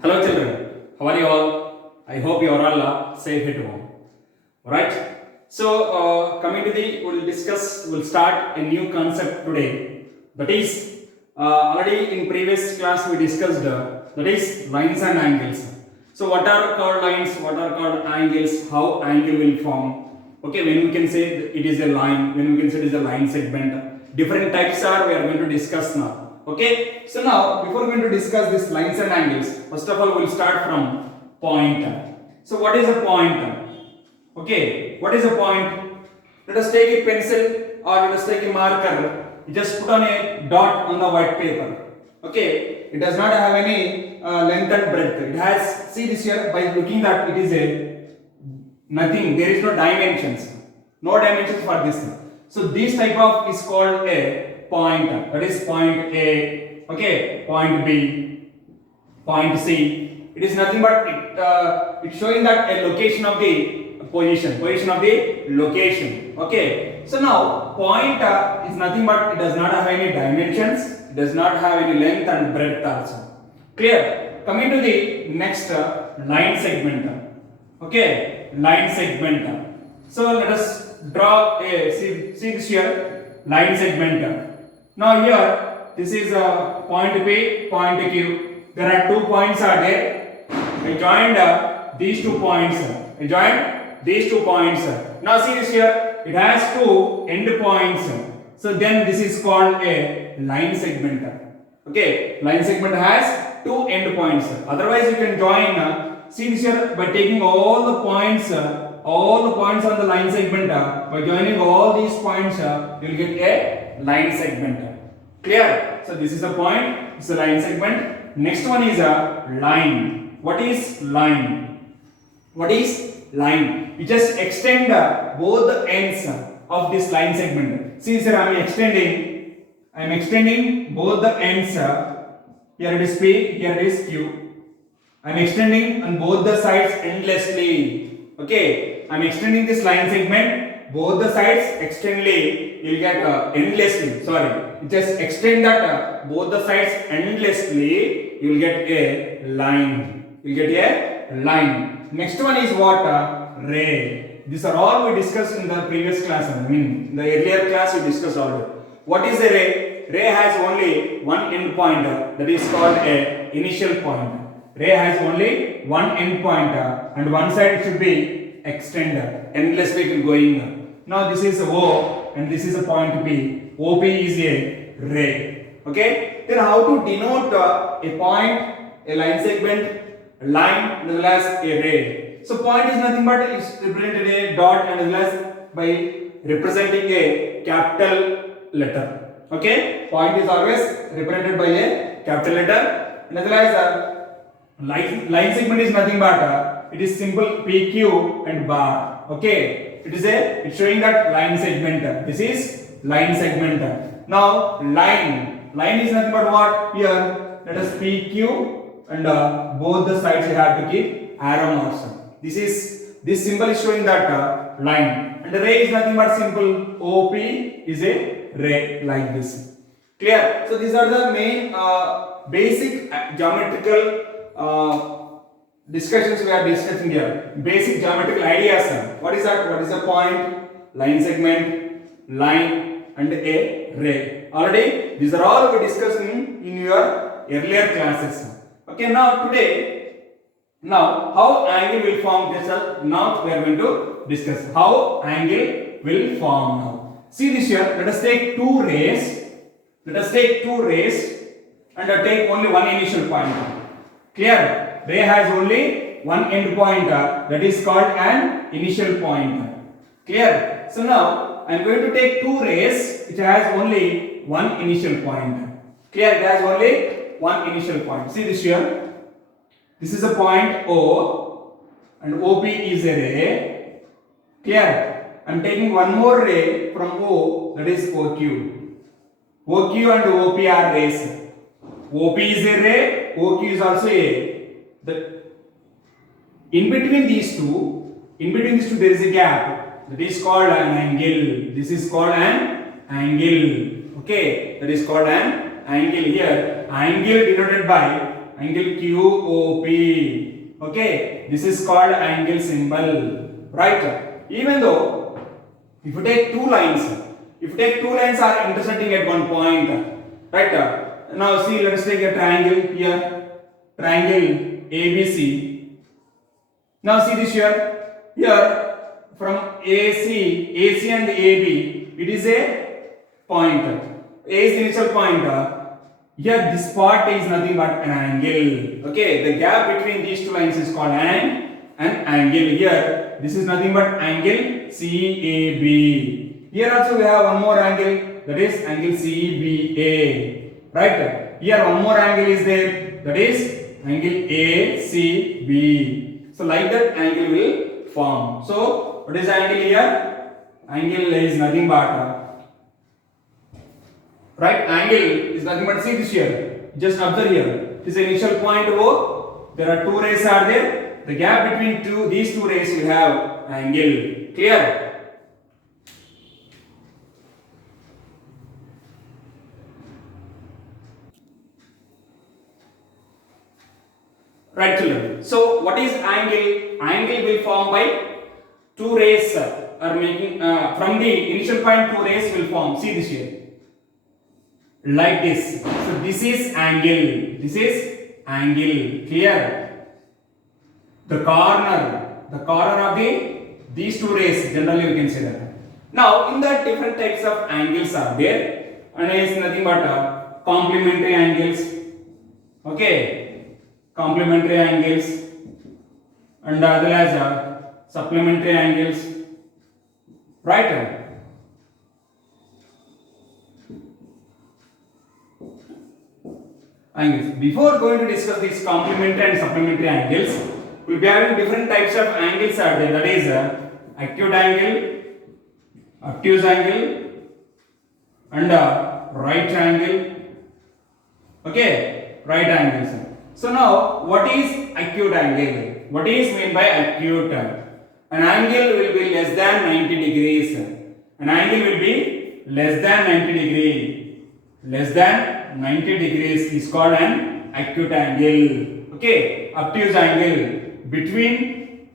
Hello children, how are you all? I hope you are all safe at home. Alright, so we'll start a new concept today. That is, already in previous class we discussed, that is lines and angles. So what are called lines, what are called angles, how angle will form. Okay, when we can say it is a line, when we can say it is a line segment, different types are we are going to discuss now. Okay, so now before going to discuss these lines and angles, first of all we'll start from point. So what is a point? Okay, what is a point? Let us take a pencil or let us take a marker. You just put on a dot on the white paper. Okay, it does not have any length and breadth. It has, see this here, by looking that it is a nothing, there is no dimensions. No dimensions for this thing. So this type of is called a point. That is point A. Okay, point B, point C. It is nothing but it's showing that a location of the position of the location. Okay, so now point is nothing but it does not have any dimensions, it does not have any length and breadth also. Clear? Coming to the next line segment. Okay, line segment. So let us draw a see this here, line segment. Now here this is a point P, point Q. There are 2 points are there. I joined these 2 points. I joined these 2 points. Now see this here. It has 2 end points. So then this is called a line segment. Okay, line segment has 2 end points. Otherwise you can join. See this here, by taking all the points on the line segment, by joining all these points, you will get a line segment. Clear? So this is the point, it's a line segment. Next one is a line. What is line? What is line? You just extend both the ends of this line segment. See sir, I am extending both the ends. Here it is P, here it is Q. I am extending on both the sides endlessly. Okay, I am extending this line segment both the sides extendly. You will get endlessly. Sorry, just extend that both the sides endlessly. You will get a line. You will get a line. Next one is what? Ray. These are all we discussed in the previous class. I mean, in the earlier class we discussed already. What is a ray? Ray has only one end point. That is called a initial point. Ray has only one end point and one side should be extended endlessly going. Now this is O and this is a point P. OP is a ray. Okay. Then how to denote a point, a line segment, a line, as well as a ray. So point is nothing but is represented a dot and as well as by representing a capital letter. Okay. Point is always represented by a capital letter and as well as line segment is nothing but it is simple PQ and bar. Okay, it's showing that line segment. This is line segment. Now line is nothing but what? Here let us PQ and both the sides you have to keep arrow marks. This symbol is showing that line, and the ray is nothing but simple OP is a ray like this. Clear? So these are the main basic geometrical discussions we are discussing here. Basic geometrical ideas. What is that? What is a point, line segment, line and a ray. Already these are all we discussed in your earlier classes. Okay, now how angle will form this. Now we are going to discuss how angle will form now. See this here, let us take two rays and take only one initial point. Clear? Ray has only one end point, that is called an initial point. Clear? So now I am going to take two rays which has only one initial point. Clear? It has only one initial point. See this here. This is a point O and OP is a ray. Clear? I am taking one more ray from O, that is OQ. OQ and OP are rays. OP is a ray, OQ is also a. In between these two there is a gap. That is called an angle. This is called an angle. Okay, that is called an angle here. Angle denoted by angle QOP. Okay, this is called angle symbol, right? Even though if you take two lines are intersecting at one point, right? Now see, let us take a triangle here, triangle ABC. Now see this here from AC and AB, it is a point. A is the initial point. Here this part is nothing but an angle. Okay, the gap between these two lines is called an angle. Here this is nothing but angle CAB. Here also we have one more angle, that is angle CBA. Right? Here one more angle is there, that is angle ACB. So like that angle will form. So what is the angle here? Angle is nothing but right, angle is nothing but, see this here, just observe here, this is the initial point O, there are two rays are there, the gap between these two rays will have angle. Clear? Right children, so what is angle? Angle will form by two rays are making, from the initial point two rays will form, see this here, like this. So this is angle. This is angle. Clear? The corner of these two rays, generally we can say that. Now in that different types of angles are there, and is nothing but complementary angles. Okay, complementary angles, and as well as supplementary angles. Right? Angles. Before going to discuss these complementary and supplementary angles, we will be having different types of angles are there. That is acute angle, obtuse angle, and right angle. Okay, right angles. So now, what is acute angle? What is meant by acute? An angle will be less than 90 degrees. An angle will be less than 90 degree. Less than 90 degrees is called an acute angle. Okay, obtuse angle between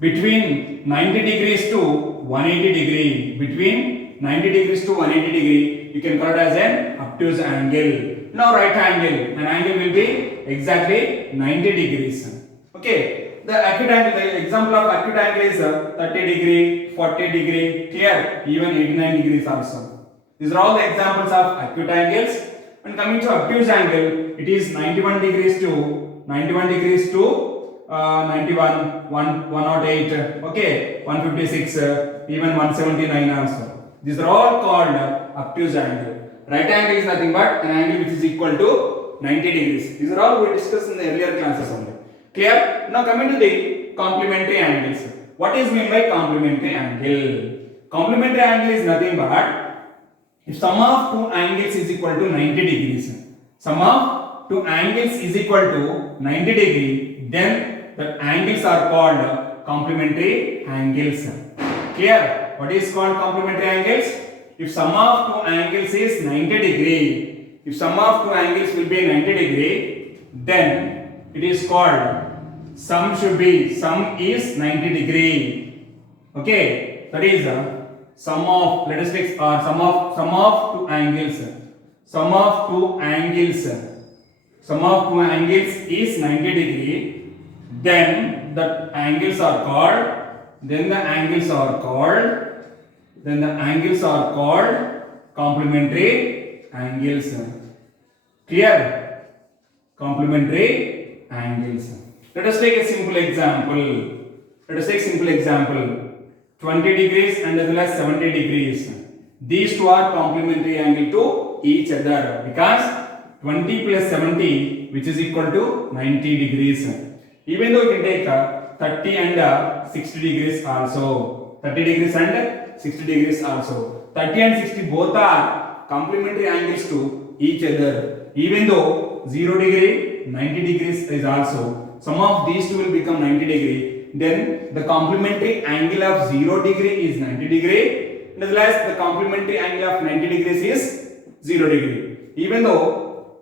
90 degrees to 180 degree. Between 90 degrees to 180 degree, you can call it as an obtuse angle. Now right angle, an angle will be exactly 90 degrees. Okay, the acute angle, the example of acute angle is 30 degree, 40 degree, clear, even 89 degrees also. These are all the examples of acute angles. And coming to obtuse angle, it is 91 degrees to 91, 108, okay, 156, even 179 also. These are all called obtuse angle. Right angle is nothing but an angle which is equal to 90 degrees. These are all we discussed in the earlier classes only. Clear? Now coming to the complementary angles. What is meant by complementary angle? Complementary angle is nothing but if sum of two angles is equal to 90 degrees. Sum of two angles is equal to 90 degree, then the angles are called complementary angles. Clear? What is called complementary angles? If sum of two angles is 90 degree, if sum of two angles will be 90 degree, then it is called sum is 90 degree. Okay, that is sum of, let us take sum of two angles. Sum of two angles is 90 degree. Then the angles are called complementary angles. Clear? Complementary angles. Let us take a simple example. 20 degrees and as well as 70 degrees. These two are complementary angle to each other because 20 plus 70 which is equal to 90 degrees. Even though you can take 30 and 60 degrees also. 30 degrees and 60 degrees also. 30 and 60 both are complementary angles to each other. Even though 0 degree, 90 degrees is also. Sum of these two will become 90 degree. Then the complementary angle of 0 degree is 90 degree. And as well as the complementary angle of 90 degrees is 0 degree. Even though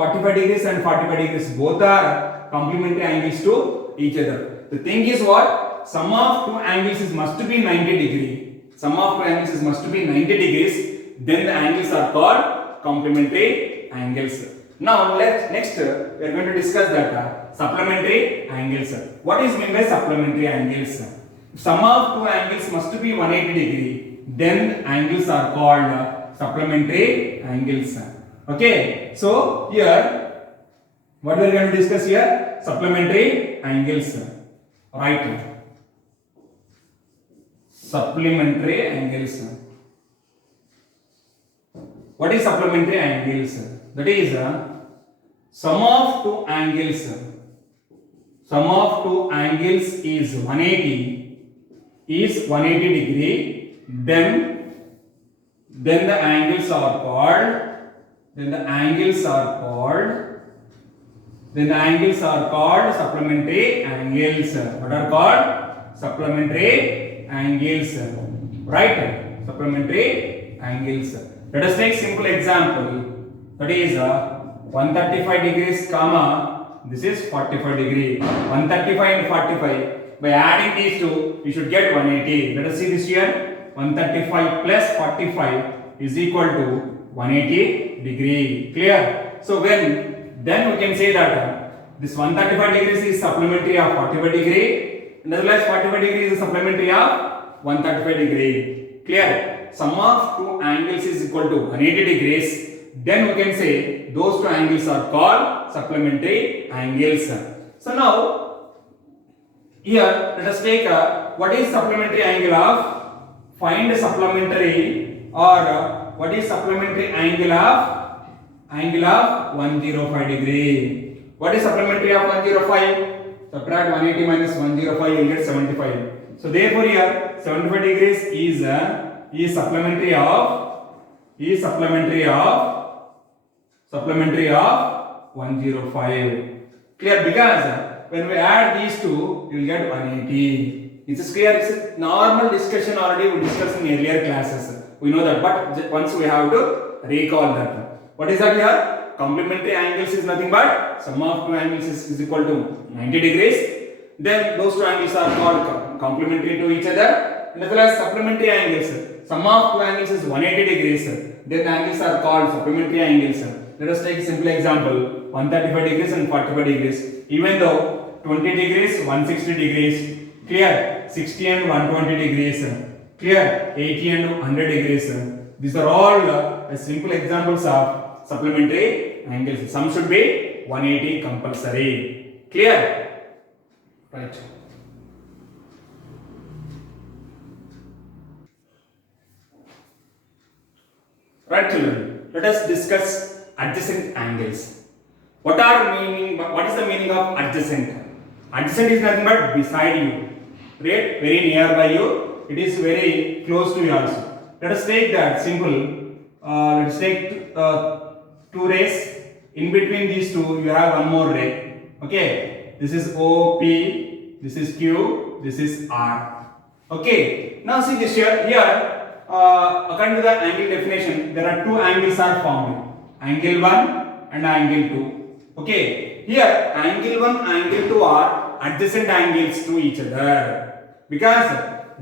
45 degrees and 45 degrees both are complementary angles to each other. The thing is what? Sum of two angles must be 90 degree. Sum of two angles must be 90 degrees. Then the angles are called complementary angles. Now next we are going to discuss that supplementary angles. What is meant by supplementary angles? Sum of two angles must be 180 degree. Then angles are called supplementary angles. Okay. So here what we are going to discuss here? Supplementary angles. Right. Supplementary angles. What is supplementary angles? That is sum of two angles. Sum of two angles is 180 degree. Then the angles are called. Then the angles are called supplementary angles. What are called? Supplementary angles. Right? Supplementary angles. Let us take simple example. That is 135 degrees comma this is 45 degree. 135 and 45. By adding these two, we should get 180. Let us see this here. 135 plus 45 is equal to 180 degree. Clear? So then we can say that this 135 degrees is supplementary of 45 degree. And as well as 45 degrees is supplementary of 135 degree. Clear? Sum of two angles is equal to 180 degrees. Then we can say those two angles are called supplementary angles. So now here let us take what is supplementary angle of, find supplementary, or what is supplementary angle of 105 degree. What is supplementary of 105? Subtract 180 minus 105, you will get 75. So therefore here 75 degrees is supplementary of 105. Clear? Because when we add these two, you will get 180. It's clear. It's a normal discussion already. We discussed in earlier classes. We know that, but once we have to recall that. What is that here? Complementary angles is nothing but sum of two angles is equal to 90 degrees. Then those two angles are called complementary to each other. And as well as supplementary angles. Sum of two angles is 180 degrees. Then the angles are called supplementary angles. Let us take a simple example. 135 degrees and 45 degrees. Even though 20 degrees, 160 degrees. Clear? 60 and 120 degrees. Clear? 80 and 100 degrees. These are all simple examples of supplementary angles. Sum should be 180 compulsory. Clear? Right. Right, children. Let us discuss adjacent angles. What is the meaning of adjacent? Adjacent is nothing but beside you, right? Very nearby you. It is very close to you also. Let us take that simple. Let us take two rays. In between these two, you have one more ray. Okay. This is OP. This is Q. This is R. Okay. Now see this here. Here. According to the angle definition, there are two angles are formed, angle 1 and angle 2. Okay, here angle 1, angle 2 are adjacent angles to each other because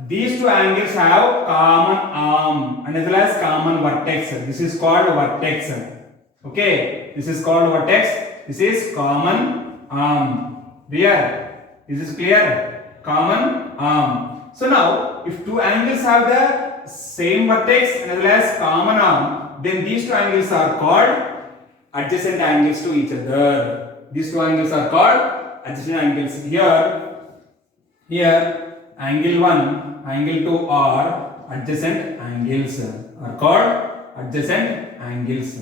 these two angles have common arm and as well as common vertex. This is called vertex. Okay, this is called vertex. This is common arm. Clear? This is clear? Common arm. So now, if two angles have the same vertex and as well as common arm, then these two angles are called adjacent angles to each other. These two angles are called adjacent angles. Here angle 1, angle 2 are adjacent angles. Are called adjacent angles.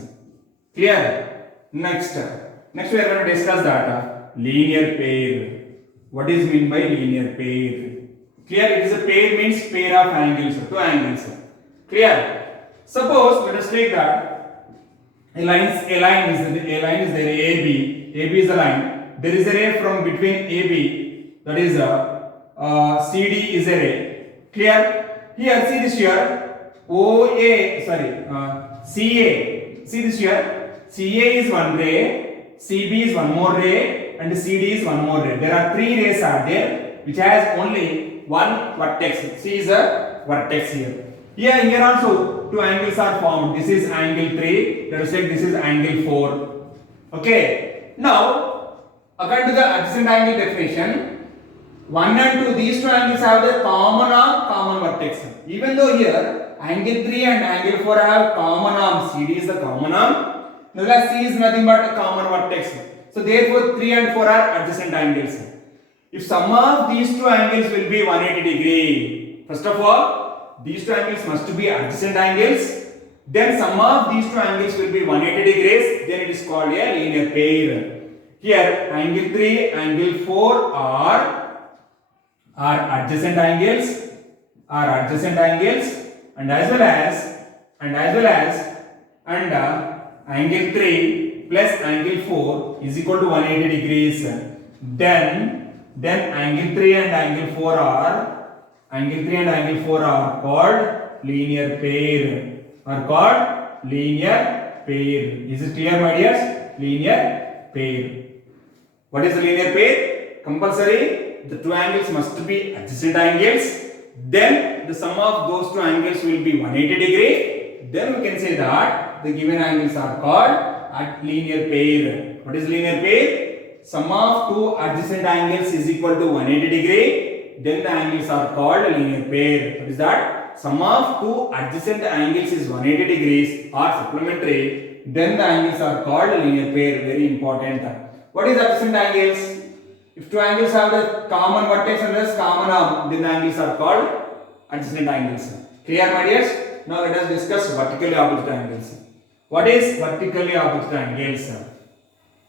Clear? Next we are going to discuss that linear pair. What is meant by linear pair? Clear? It is a pair means pair of angles, two angles. Clear? Suppose let us take that a line is there, AB. AB is the line. There is a ray from between AB, that is CD is a ray. Clear? Here see this here CA. See this here CA is one ray, CB is one more ray, and CD is one more ray. There are three rays are there which has only one vertex. C is a vertex here. Here also two angles are formed. This is angle 3. Let us take this is angle 4. Okay. Now, according to the adjacent angle definition, 1 and 2, these two angles have the common arm, common vertex. Even though here angle 3 and angle 4 have common arm, CD is the common arm, whereas C is nothing but a common vertex. So therefore 3 and 4 are adjacent angles. If sum of these two angles will be 180 degree, first of all, these two angles must be adjacent angles. Then sum of these two angles will be 180 degrees. Then it is called a linear pair. Here angle 3, angle 4 are adjacent angles, and as well as angle 3 plus angle 4 is equal to 180 degrees. Then angle 3 and angle 4 are called linear pair. Is it clear, my dears? Linear pair. What is the linear pair? Compulsory, the two angles must be adjacent angles. Then the sum of those two angles will be 180 degree. Then we can say that the given angles are called linear pair. What is linear pair? Sum of two adjacent angles is equal to 180 degree. Then the angles are called linear pair. What is that? Sum of two adjacent angles is 180 degrees or supplementary. Then the angles are called linear pair. Very important. What is adjacent angles? If two angles have the common vertex and thus common arm, then the angles are called adjacent angles. Clear, my dears? Now let us discuss vertically opposite angles. What is vertically opposite angles?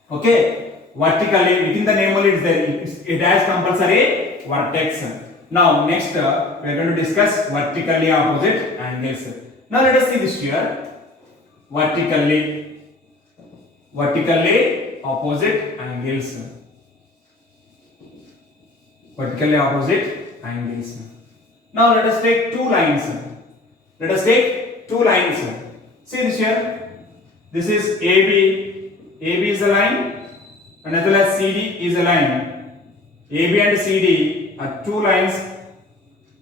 Okay. Vertically, within the name only it is there. It has compulsory vertex. Now next we are going to discuss vertically opposite angles. Now let us see this here. Vertically opposite angles. Vertically opposite angles. Now let us take two lines. See this here. This is AB. AB is a line. And as well as CD is a line. AB and CD are two lines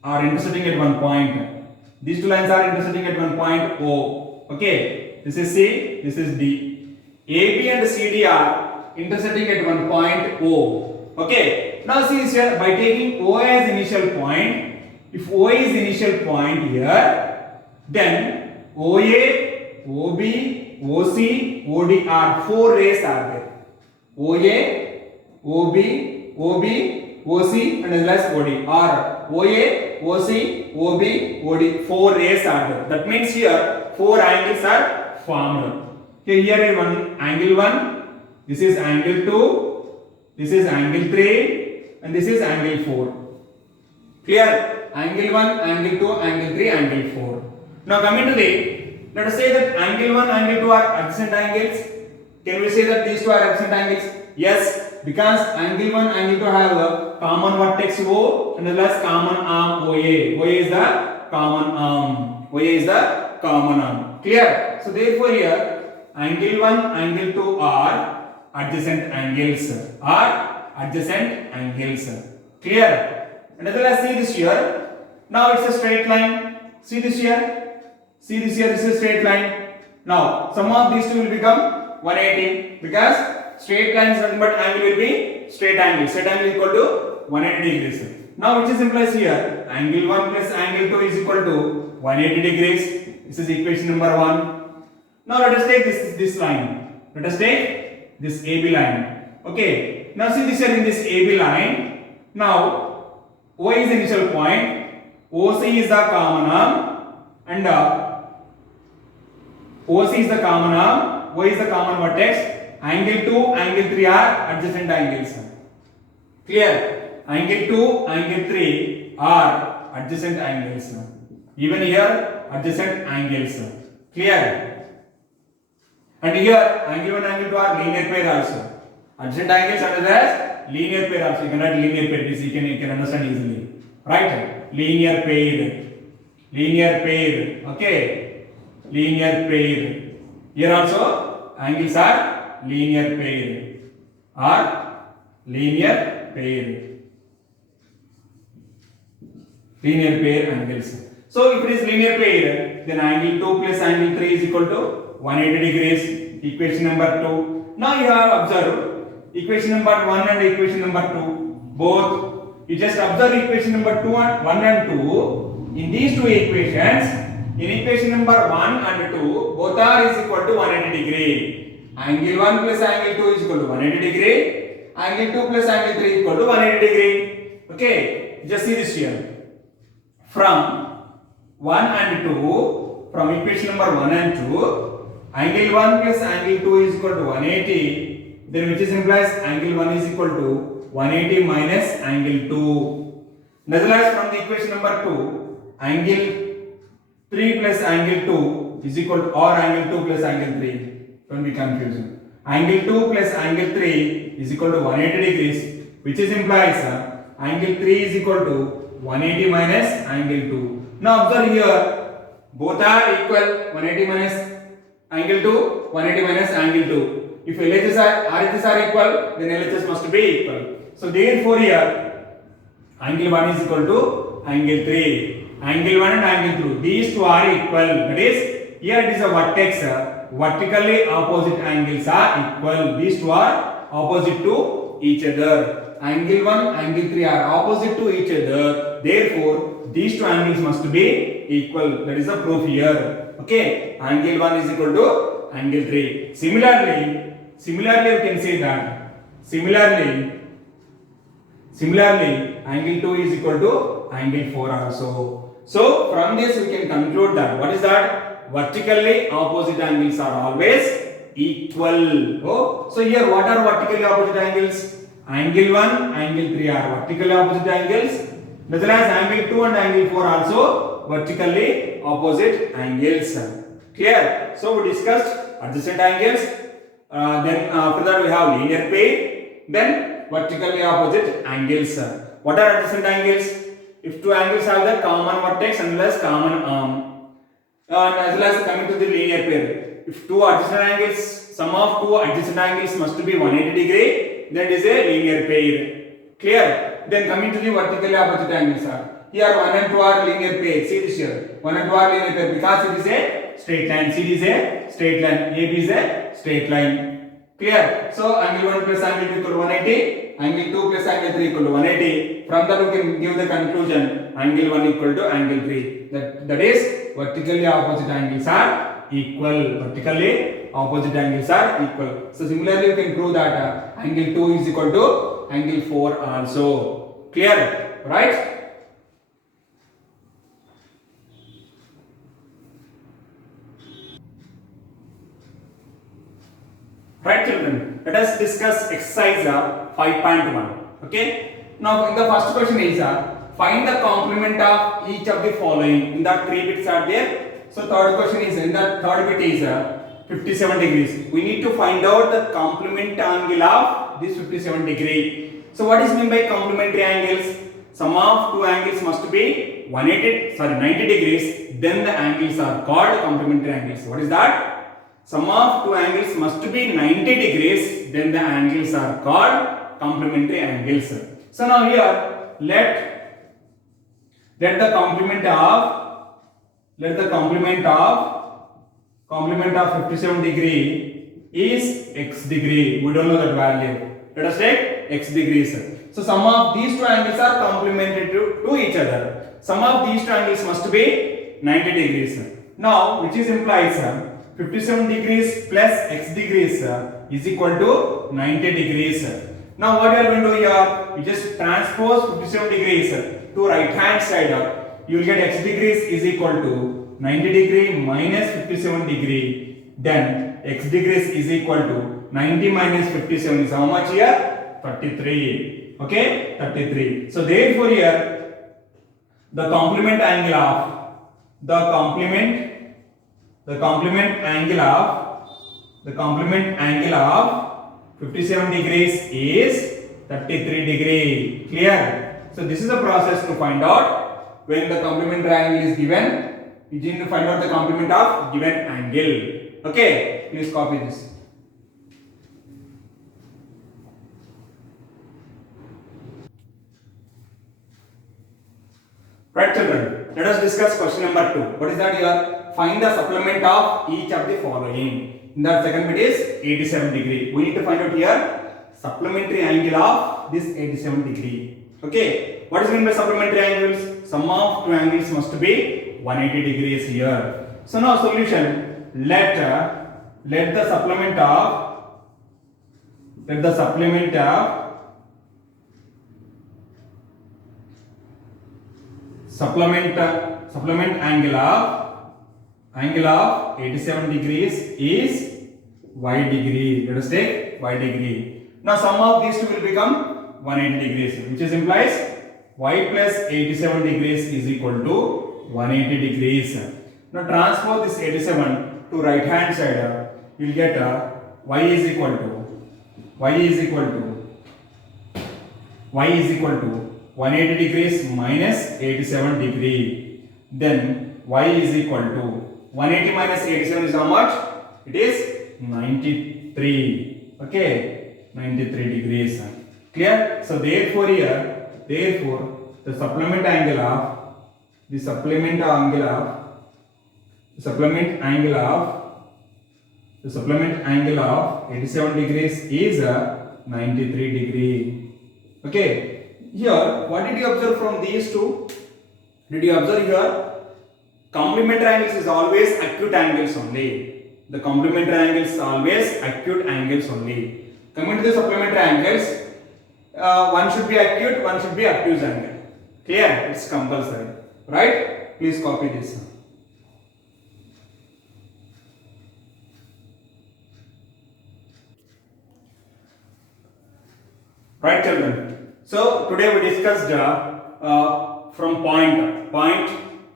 are intersecting at one point. These two lines are intersecting at one point O. Okay, this is C, this is D. AB and CD are intersecting at one point O. Okay, now see this here. By taking O as initial point, if O is initial point here, then OA, OB, OC, OD are four rays are there. OA, OB, OC and as well as OD or OA, OC, OB, OD, four rays are there. That means here four angles are formed. Okay, here is one angle 1, this is angle 2, this is angle 3 and this is angle 4. Clear? Angle 1, angle 2, angle 3, angle 4. Now coming to let us say that angle 1, angle 2 are adjacent angles. Can we say that these two are adjacent angles? Yes, because angle 1, angle 2 have a common vertex O and as well as common arm OA. OA is the common arm. Clear? So therefore here angle 1, angle 2 are adjacent angles. Clear? And as well as see this here. Now it's a straight line. See this here. This is a straight line. Now sum of these two will become 180 because straight line is nothing but angle will be straight angle. Straight angle is equal to 180 degrees. Now which is implies here angle 1 plus angle 2 is equal to 180 degrees. This is equation number 1. Now let us take this line. Let us take this AB line. Okay. Now see this here in this AB line. Now O is the initial point. OC is the common arm and OC is the common arm. O is the common vertex. Angle 2, angle 3 are adjacent angles. Clear? Angle 2, angle 3 are adjacent angles. Even here, adjacent angles. Clear? And here, angle 1, angle 2 are linear pair also. Adjacent angles are as linear pair also. You can write linear pair. This you can understand easily. Right? Linear pair. Okay? Linear pair. Here also angles are linear pair or linear pair. Linear pair angles. So if it is linear pair, then angle 2 plus angle 3 is equal to 180 degrees. Equation number 2. Now you have observed equation number 1 and equation number 2. Both. You just observe equation number 2 and 1 and 2. In these two equations, in equation number 1 and 2, both are is equal to 180 degree. Angle 1 plus angle 2 is equal to 180 degree. Angle 2 plus angle 3 is equal to 180 degree. Okay, just see this here. From 1 and 2, from equation number 1 and 2, angle 1 plus angle 2 is equal to 180. Then which is implies angle 1 is equal to 180 minus angle 2. Nevertheless, from the equation number 2, angle 3 plus angle 2 is equal to, or angle 2 plus angle 3. Don't be confused. Angle 2 plus angle 3 is equal to 180 degrees, which is implies angle 3 is equal to 180 minus angle 2. Now observe here, both are equal. 180 minus angle 2, 180 minus angle 2. If LHS are RHS are equal, then LHS must be equal. So therefore here, angle 1 is equal to angle 3. Angle 1 and angle 2, these two are equal. That is, here it is a vertex. Vertically opposite angles are equal. These two are opposite to each other. Angle 1, angle 3 are opposite to each other. Therefore, these two angles must be equal. That is the proof here. Okay, angle 1 is equal to angle 3. Similarly, we can say that. Similarly, angle 2 is equal to angle 4 also. So, from this we can conclude that. What is that? Vertically opposite angles are always equal. Oh, so here what are vertically opposite angles? Angle 1, angle 3 are vertically opposite angles. Whereas angle 2 and angle 4 also vertically opposite angles. Clear? So we discussed adjacent angles. Then after that we have linear pair. Then vertically opposite angles. What are adjacent angles? If two angles have the common vertex and less common arm. As well as coming to the linear pair. If two adjacent angles, sum of two adjacent angles must be 180 degree, that is a linear pair. Clear? Then coming to the vertically opposite angles are. Here 1 and 2 are linear pair. See this here. 1 and 2 are linear pair because it is a straight line. CD is a straight line. AB is a straight line. Clear? So angle 1 plus angle 2 equal to 180. Angle 2 plus angle 3 equal to 180. From that we can give the conclusion. Angle 1 equal to angle 3. That is vertically opposite angles are equal. Vertically opposite angles are equal. So similarly we can prove that angle 2 is equal to angle 4 also. Clear? Right? Right children, let us discuss exercise 5.1. Okay. Now in the first question is find the complement of each of the following. In that 3 bits are there. So third question is, in that third bit is 57 degrees. We need to find out the complement angle of this 57 degree. So what is meant by complementary angles? Sum of two angles must be 90 degrees. Then the angles are called complementary angles. What is that? Sum of two angles must be 90 degrees. Then the angles are called complementary angles. So now here let the complement of 57 degree is x degree. We don't know that value. Let us take x degrees. So sum of these two angles are complementary to each other. Sum of these two angles must be 90 degrees. Now which is implies 57 degrees plus x degrees is equal to 90 degrees. Now what you are going to do here? You just transpose 57 degrees to right hand side. You will get x degrees is equal to 90 degree minus 57 degree. Then x degrees is equal to 90 minus 57 is how much here? 33. Okay, 33. So therefore here the complement angle of 57 degrees is 33 degree. Clear? So this is a process to find out when the complementary angle is given. You need to find out the complement of given angle. Okay, please copy this. Right children, let us discuss question number 2. What is that here? Find the supplement of each of the following. In that second bit is 87 degree. We need to find out here supplementary angle of this 87 degree. Okay, what is meant by supplementary angles? Sum of two angles must be 180 degrees here. So now solution, let the supplement angle of 87 degrees is y degree. Let us take y degree. Now sum of these two will become 180 degrees, which is implies y plus 87 degrees is equal to 180 degrees. Now transfer this 87 to right hand side. You will get y is equal to 180 degrees minus 87 degree. Then y is equal to 180 minus 87 is how much? It is 93. Okay, 93 degrees. Clear? So therefore here, the supplement angle of 87 degrees is 93 degree. Okay. Here, what did you observe from these two? Did you observe here? Complementary angles is always acute angles only. The complementary angles is always acute angles only. Coming to the supplementary angles, one should be acute, one should be obtuse angle. Clear? It's compulsory. Right? Please copy this. Right children? So today we discussed from point,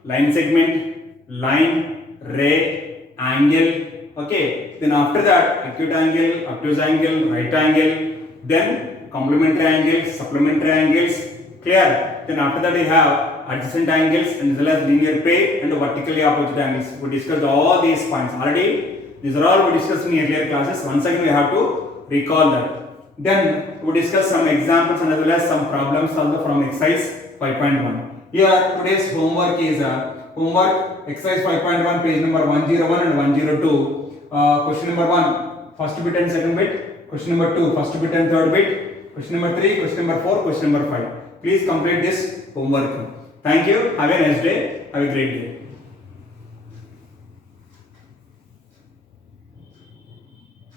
line segment, line, ray, angle. Okay. Then after that, acute angle, obtuse angle, right angle. Then complementary angles, supplementary angles. Clear? Then after that we have adjacent angles and as well as linear pair and vertically opposite angles. We discussed all these points already. These are all we discussed in earlier classes. Once again we have to recall that. Then we discuss some examples and as well as some problems also from exercise 5.1. Here today's homework is exercise 5.1 page number 101 and 102. Question number 1 first bit and second bit. Question number 2 first bit and third bit. Question number 3, question number 4, question number 5. Please complete this homework. Thank you. Have a nice day. Have a great day.